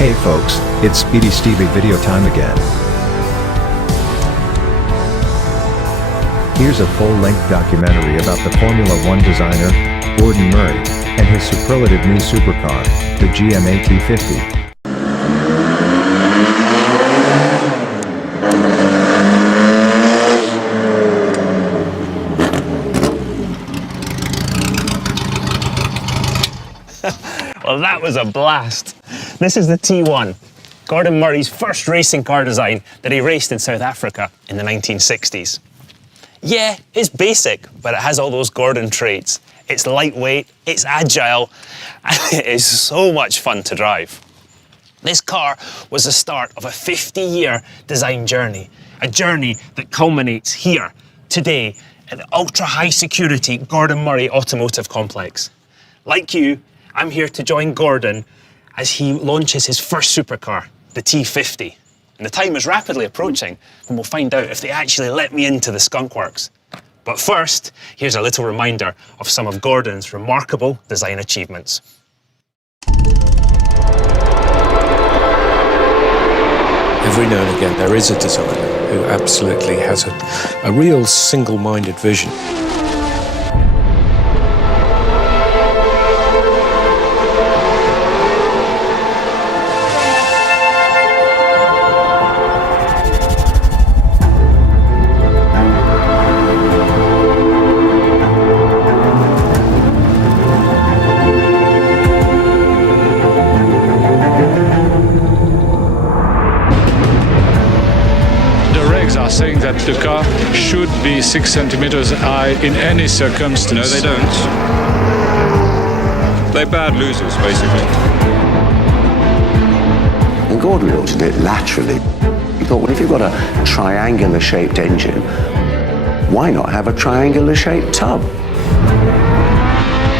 Hey folks, it's Speedistevie video time again. Here's a full-length documentary about the Formula One designer, Gordon Murray, and his superlative new supercar, the GMA T.50. Well, that was a blast. This is the T1, Gordon Murray's first racing car design that he raced in South Africa in the 1960s. Yeah, it's basic, but it has all those Gordon traits. It's lightweight, it's agile, and it is so much fun to drive. This car was the start of a 50-year design journey, a journey that culminates here, today, at the ultra-high security Gordon Murray Automotive Complex. Like you, I'm here to join Gordon as he launches his first supercar, the T.50. And the time is rapidly approaching, and we'll find out if they actually let me into the skunk works. But first, here's a little reminder of some of Gordon's remarkable design achievements. Every now and again, there is a designer who absolutely has a real single-minded vision. Saying that the car should be 6 centimeters high in any circumstance. No, they don't. They're bad losers, basically. And Gordon looked at it laterally. He thought, well, if you've got a triangular-shaped engine, why not have a triangular-shaped tub?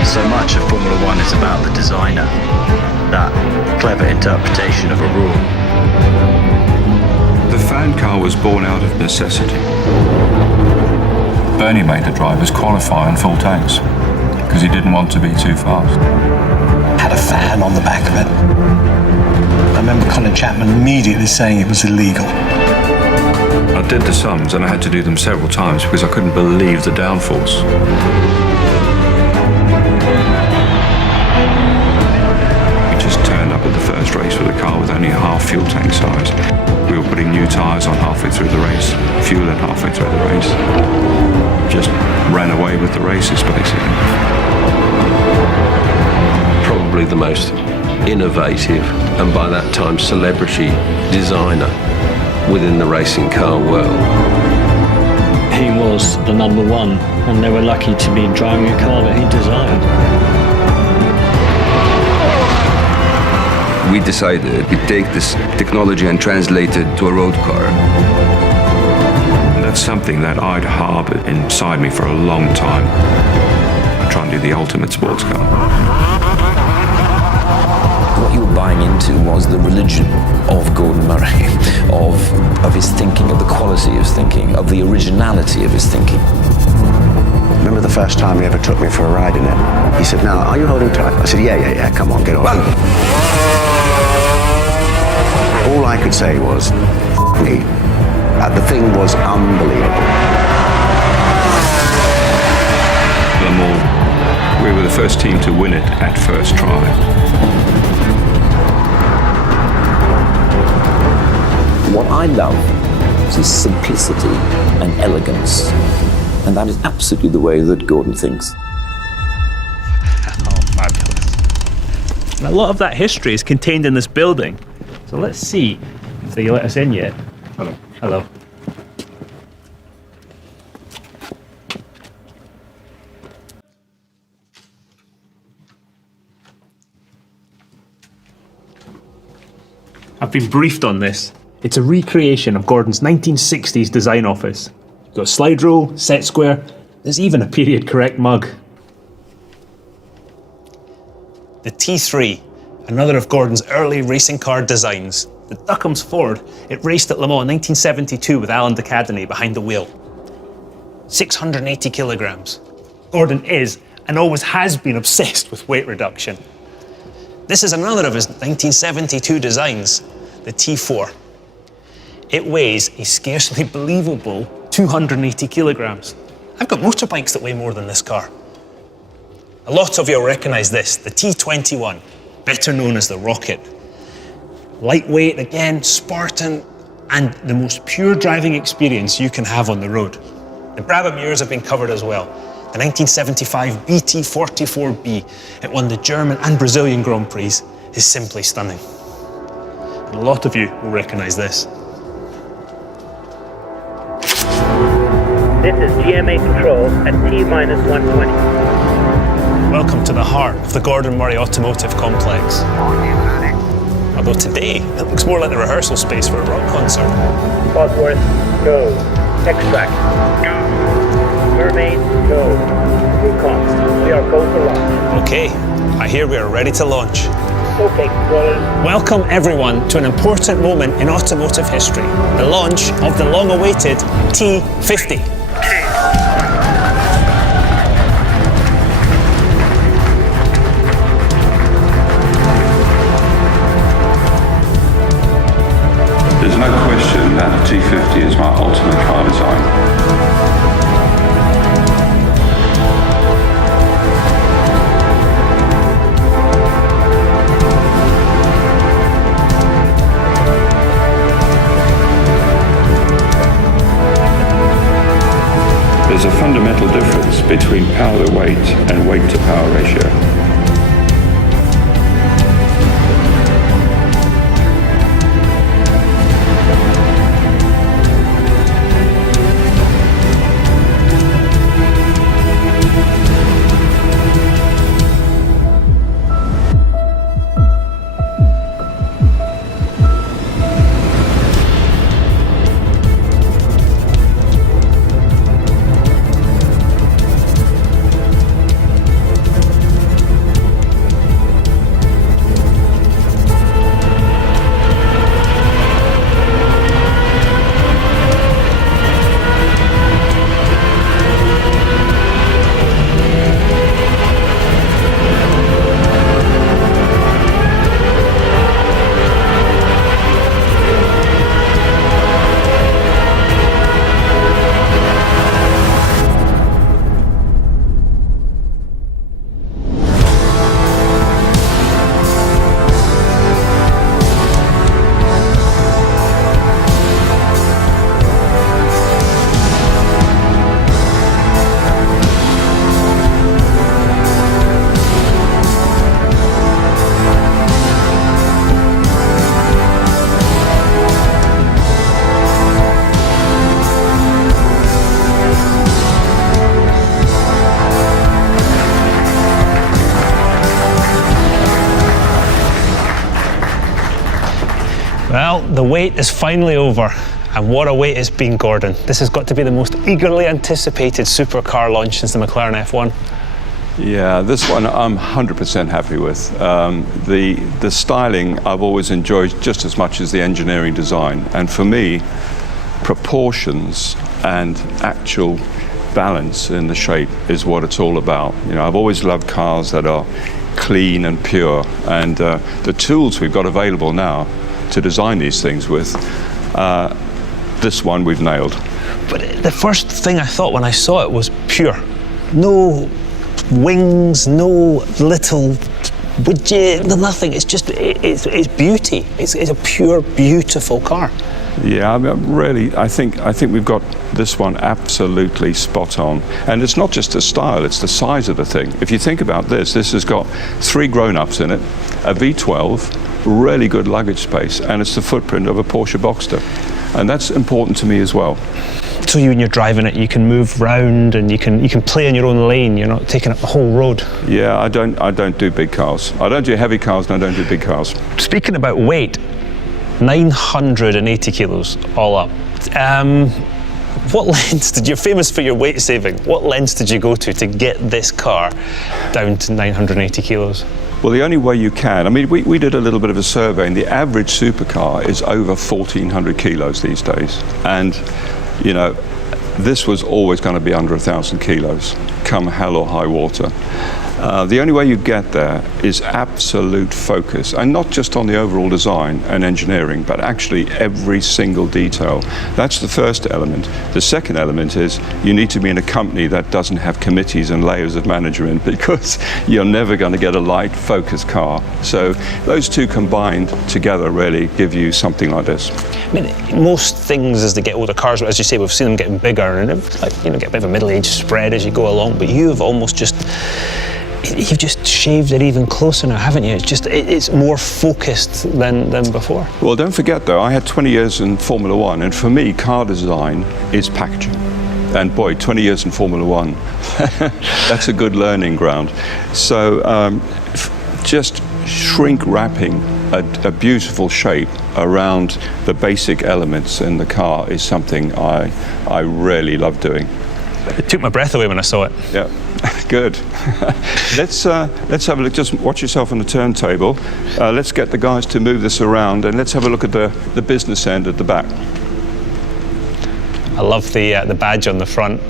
So much of Formula One is about the designer, that clever interpretation of a rule. The fan car was born out of necessity. Bernie made the drivers qualify on full tanks because he didn't want to be too fast. Had a fan on the back of it. I remember Colin Chapman immediately saying it was illegal. I did the sums and I had to do them several times because I couldn't believe the downforce. We just turned up at the first race with a car with only a half fuel tank size. We were putting new tyres on halfway through the race, fueling halfway through the race. Just ran away with the races, basically. Probably the most innovative and by that time celebrity designer within the racing car world. He was the number one, and they were lucky to be driving a car that he designed. We decided to take this technology and translate it to a road car. And that's something that I'd harbored inside me for a long time. I try and do the ultimate sports car. What you were buying into was the religion of Gordon Murray, of his thinking, of the quality of his thinking, of the originality of his thinking. Remember the first time he ever took me for a ride in it? He said, "Now, are you holding tight?" I said, yeah, come on, get on. All I could say was, me. The thing was unbelievable. Le Mans, we were the first team to win it at first try. What I love is his simplicity and elegance, and that is absolutely the way that Gordon thinks. Oh, fabulous. And a lot of that history is contained in this building. So let's see if they let us in yet. Hello. Hello. I've been briefed on this. It's a recreation of Gordon's 1960s design office. You've got a slide rule, set square, there's even a period correct mug. The T3, another of Gordon's early racing car designs. The Duckham's Ford, it raced at Le Mans in 1972 with Alan de Cadenet behind the wheel. 680 kilograms. Gordon is, and always has been, obsessed with weight reduction. This is another of his 1972 designs, the T4. It weighs a scarcely believable 280 kilograms. I've got motorbikes that weigh more than this car. A lot of you will recognize this, the T21, better known as the Rocket. Lightweight again, Spartan, and the most pure driving experience you can have on the road. The Brabham years have been covered as well. The 1975 BT44B, it won the German and Brazilian Grand Prix, is simply stunning. And a lot of you will recognize this. This is GMA control at T-120. Welcome to the heart of the Gordon Murray Automotive Complex. Although today, it looks more like the rehearsal space for a rock concert. Bosworth, go. Extract, go. Mermaid, go. Recon, we are go for launch. Okay, I hear we are ready to launch. Okay, controllers. Welcome everyone to an important moment in automotive history, the launch of the long-awaited T.50. There's no question that the T50 is my ultimate car design. There's a fundamental difference between power to weight and weight to power ratio. Well, the wait is finally over, and what a wait it's been, Gordon. This has got to be the most eagerly anticipated supercar launch since the McLaren F1. Yeah, this one I'm 100% happy with. The styling I've always enjoyed just as much as the engineering design, and for me, proportions and actual balance in the shape is what it's all about. You know, I've always loved cars that are clean and pure, and the tools we've got available now to design these things with, this one we've nailed. But the first thing I thought when I saw it was pure. No wings, no little widget, nothing. It's just, it's beauty. It's a pure, beautiful car. Yeah, I mean, really, I think we've got this one absolutely spot on. And it's not just the style, it's the size of the thing. If you think about this has got 3 grown-ups in it, a V12, really good luggage space, and it's the footprint of a Porsche Boxster. And that's important to me as well. So when you're driving it, you can move round and you can play in your own lane. You're not taking up the whole road. Yeah, I don't do big cars. I don't do heavy cars and I don't do big cars. Speaking about weight, 980 kilos all up. What lengths you're famous for your weight saving. What lengths did you go to get this car down to 980 kilos? Well, the only way you can, I mean, we did a little bit of a survey, and the average supercar is over 1,400 kilos these days. And, you know, this was always going to be under 1,000 kilos, come hell or high water. The only way you get there is absolute focus, and not just on the overall design and engineering, but actually every single detail. That's the first element. The second element is you need to be in a company that doesn't have committees and layers of management, because you're never going to get a light, focused car. So those two combined together really give you something like this. I mean, most things as they get older, cars, as you say, we've seen them getting bigger and get a bit of a middle-age spread as you go along, but you've almost you've just shaved it even closer now, haven't you? It's more focused than before. Well, don't forget though, I had 20 years in Formula One, and for me, car design is packaging. And boy, 20 years in Formula One, that's a good learning ground. So just shrink wrapping a beautiful shape around the basic elements in the car is something I really love doing. It took my breath away when I saw it. Yeah, good. Let's have a look. Just watch yourself on the turntable. Let's get the guys to move this around, and let's have a look at the business end at the back. I love the badge on the front.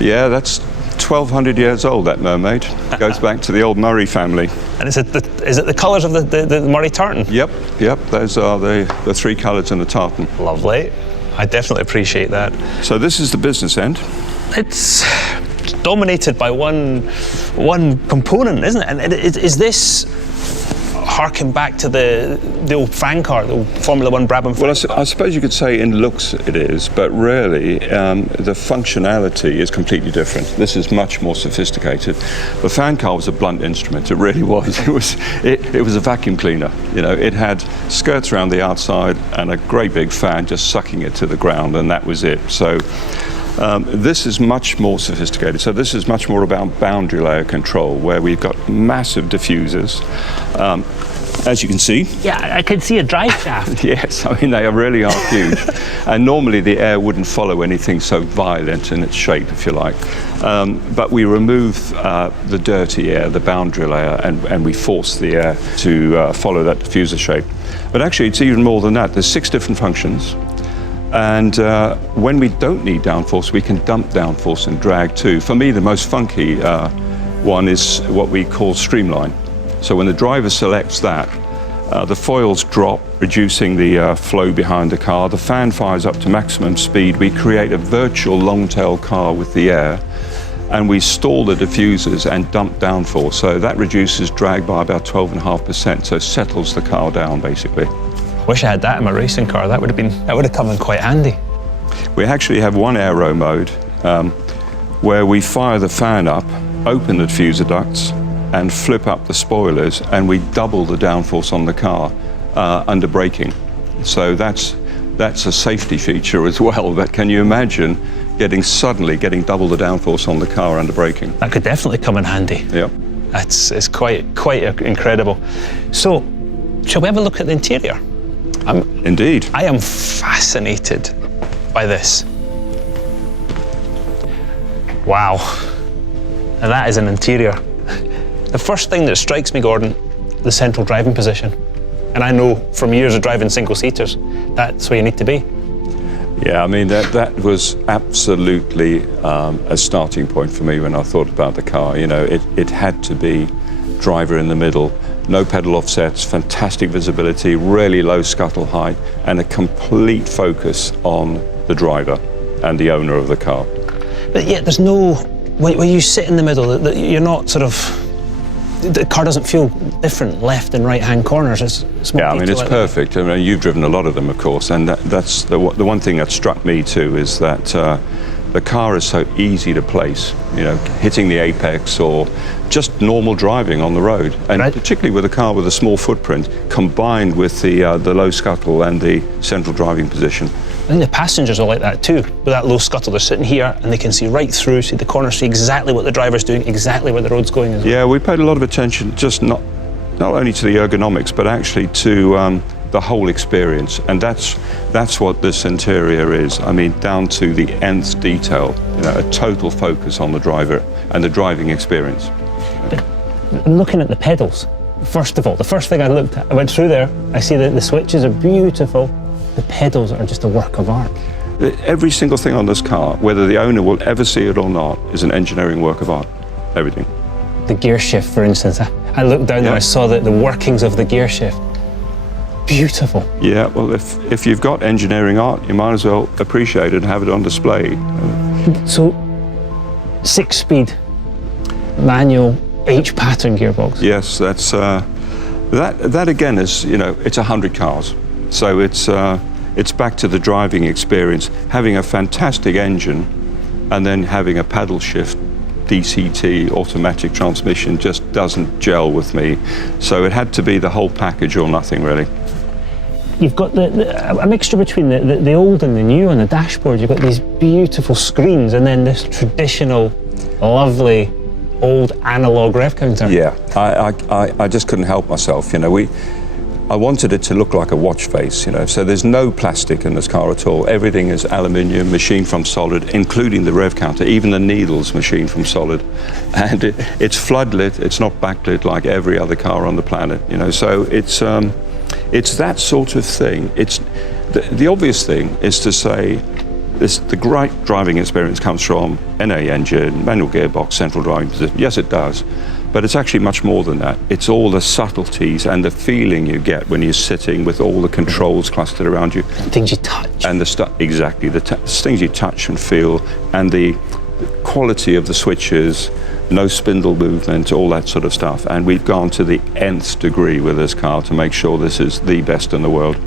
Yeah, that's 1,200 years old, that mermaid. Goes back to the old Murray family. And is it the colours of the Murray tartan? Yep, those are the three colours in the tartan. Lovely. I definitely appreciate that. So this is the business end. It's dominated by one component, isn't it? And is this harking back to the old fan car, the old Formula One Brabham fan car? I suppose you could say in looks it is, but really the functionality is completely different. This is much more sophisticated. The fan car was a blunt instrument. It really was. It was a vacuum cleaner. You know, it had skirts around the outside and a great big fan just sucking it to the ground, and that was it. So this is much more sophisticated. So this is much more about boundary layer control, where we've got massive diffusers. As you can see. Yeah, I can see a drive shaft. Yes, I mean, they really are huge. And normally the air wouldn't follow anything so violent in its shape, if you like. But we remove the dirty air, the boundary layer, and we force the air to follow that diffuser shape. But actually, it's even more than that. There's 6 different functions. And when we don't need downforce, we can dump downforce and drag too. For me, the most funky one is what we call streamline. So when the driver selects that, the foils drop, reducing the flow behind the car. The fan fires up to maximum speed. We create a virtual long-tail car with the air, and we stall the diffusers and dump downforce. So that reduces drag by about 12.5%. So settles the car down, basically. Wish I had that in my racing car. That would have come in quite handy. We actually have one aero mode where we fire the fan up, open the diffuser ducts, and flip up the spoilers, and we double the downforce on the car under braking. So that's a safety feature as well. But can you imagine suddenly getting double the downforce on the car under braking? That could definitely come in handy. Yeah. It's quite incredible. So, shall we have a look at the interior? Indeed. I am fascinated by this. Wow. And that is an interior. The first thing that strikes me, Gordon, the central driving position. And I know from years of driving single-seaters, that's where you need to be. Yeah, I mean, that was absolutely a starting point for me when I thought about the car. You know, it had to be driver in the middle, no pedal offsets, fantastic visibility, really low scuttle height, and a complete focus on the driver and the owner of the car. But yet there's no, when you sit in the middle, you're not sort of, the car doesn't feel different left and right hand corners. It's more it's perfect. I mean, you've driven a lot of them, of course, and that's the one thing that struck me too, is that the car is so easy to place, you know, hitting the apex or just normal driving on the road, and particularly with a car with a small footprint, combined with the low scuttle and the central driving position. I think the passengers are like that too. With that low scuttle, they're sitting here and they can see right through, see the corner, see exactly what the driver's doing, exactly where the road's going as well. Yeah, we paid a lot of attention, just not only to the ergonomics, but actually to the whole experience, and that's what this interior is. I mean, down to the nth detail, you know, a total focus on the driver and the driving experience. I'm looking at the pedals. First of all, the first thing I looked at, I went through there, I see that the switches are beautiful. The pedals are just a work of art. Every single thing on this car, whether the owner will ever see it or not, is an engineering work of art. Everything. the gear shift, for instance. I looked down there, I saw the workings of the gear shift. Beautiful. Yeah, well, if you've got engineering art, you might as well appreciate it and have it on display. So, 6-speed manual H-pattern gearbox. Yes, that's that again is, you know, it's 100 cars, so it's back to the driving experience, having a fantastic engine, and then having a paddle shift DCT automatic transmission just doesn't gel with me. So it had to be the whole package or nothing, really. You've got a mixture between the old and the new on the dashboard. You've got these beautiful screens and then this traditional, lovely, old analog rev counter. Yeah, I just couldn't help myself. You know, I wanted it to look like a watch face, you know, so there's no plastic in this car at all. Everything is aluminium, machined from solid, including the rev counter, even the needles machined from solid. And it's floodlit, it's not backlit like every other car on the planet, you know, so it's that sort of thing. It's the obvious thing is to say the great driving experience comes from NA engine, manual gearbox, central driving position. Yes, it does. But it's actually much more than that. It's all the subtleties and the feeling you get when you're sitting with all the controls clustered around you. Things you touch. And the stuff, exactly, the things you touch and feel, and the quality of the switches, no spindle movement, all that sort of stuff. And we've gone to the nth degree with this car to make sure this is the best in the world.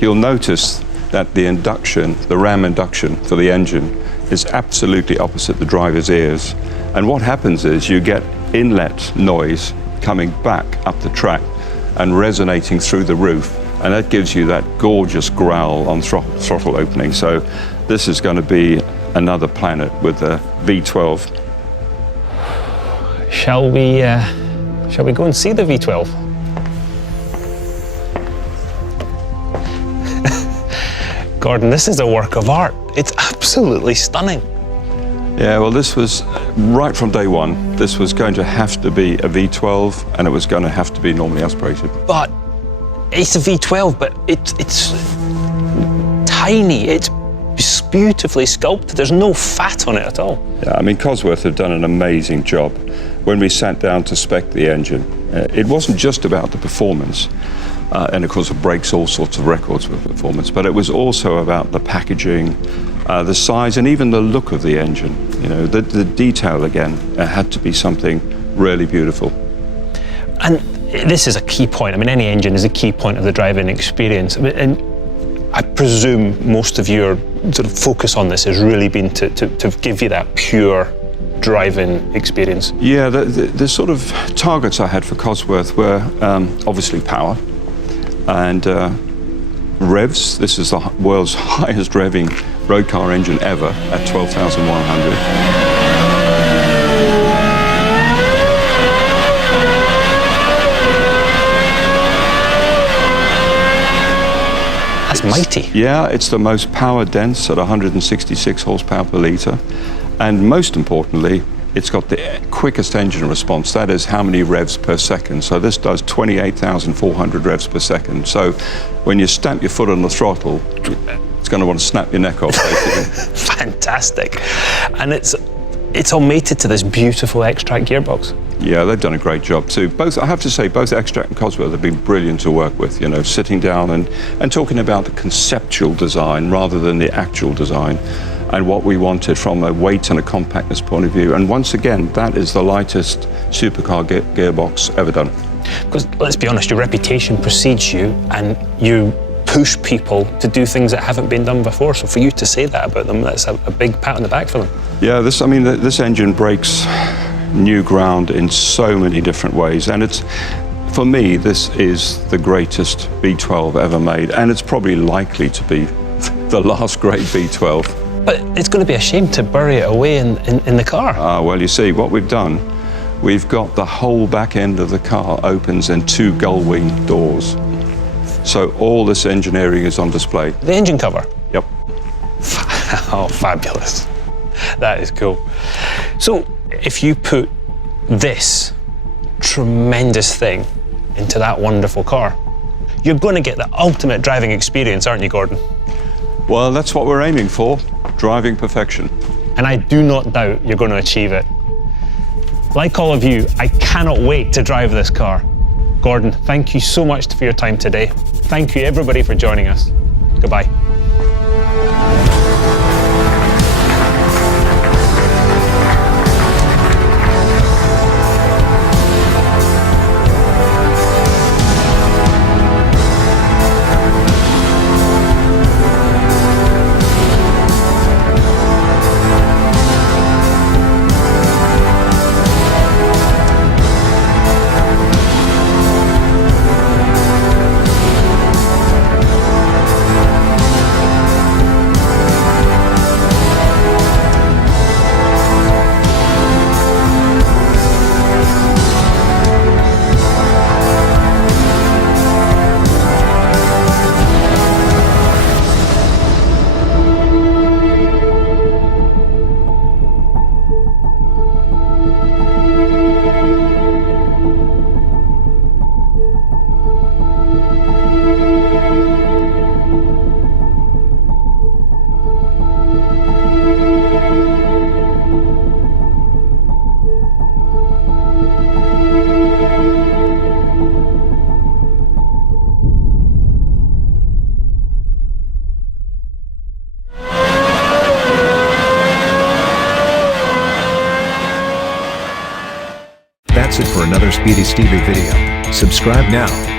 You'll notice that the induction, the ram induction for the engine, is absolutely opposite the driver's ears. And what happens is you get inlet noise coming back up the track and resonating through the roof, and that gives you that gorgeous growl on throttle opening. So this is going to be another planet with the V12. Shall we go and see the V12? Gordon, this is a work of art. It's absolutely stunning. Yeah, well, this was right from day one. This was going to have to be a V12, and it was going to have to be normally aspirated. But it's a V12, but it's tiny. It's beautifully sculpted. There's no fat on it at all. Yeah, I mean, Cosworth have done an amazing job. When we sat down to spec the engine, it wasn't just about the performance, and of course it breaks all sorts of records with performance, but it was also about the packaging, the size, and even the look of the engine. You know, the detail again had to be something really beautiful. And this is a key point. I mean, any engine is a key point of the driving experience. And I presume most of your sort of focus on this has really been to give you that pure driving experience. Yeah, the sort of targets I had for Cosworth were obviously power and revs. This is the world's highest revving road car engine ever at 12,100. That's mighty. Yeah, it's the most power dense at 166 horsepower per litre. And most importantly, it's got the quickest engine response. That is how many revs per second. So this does 28,400 revs per second. So when you stamp your foot on the throttle, it's going to want to snap your neck off, basically. Fantastic. And it's all mated to this beautiful X-Track gearbox. Yeah, they've done a great job too. Both, I have to say, both X-Track and Cosworth have been brilliant to work with, you know, sitting down and talking about the conceptual design rather than the actual design, and what we wanted from a weight and a compactness point of view. And once again, that is the lightest supercar gearbox ever done. Because let's be honest, your reputation precedes you, and you push people to do things that haven't been done before. So for you to say that about them, that's a big pat on the back for them. Yeah, this engine breaks new ground in so many different ways, and it's, for me, this is the greatest V12 ever made, and it's probably likely to be the last great V12. But it's going to be a shame to bury it away in the car. Well, you see, what we've done, we've got the whole back end of the car opens in 2 gull-wing doors. So all this engineering is on display. The engine cover? Yep. Oh, fabulous. That is cool. So if you put this tremendous thing into that wonderful car, you're going to get the ultimate driving experience, aren't you, Gordon? Well, that's what we're aiming for, driving perfection. And I do not doubt you're going to achieve it. Like all of you, I cannot wait to drive this car. Gordon, thank you so much for your time today. Thank you everybody for joining us. Goodbye. That's it for another Speedistevie video. Subscribe now.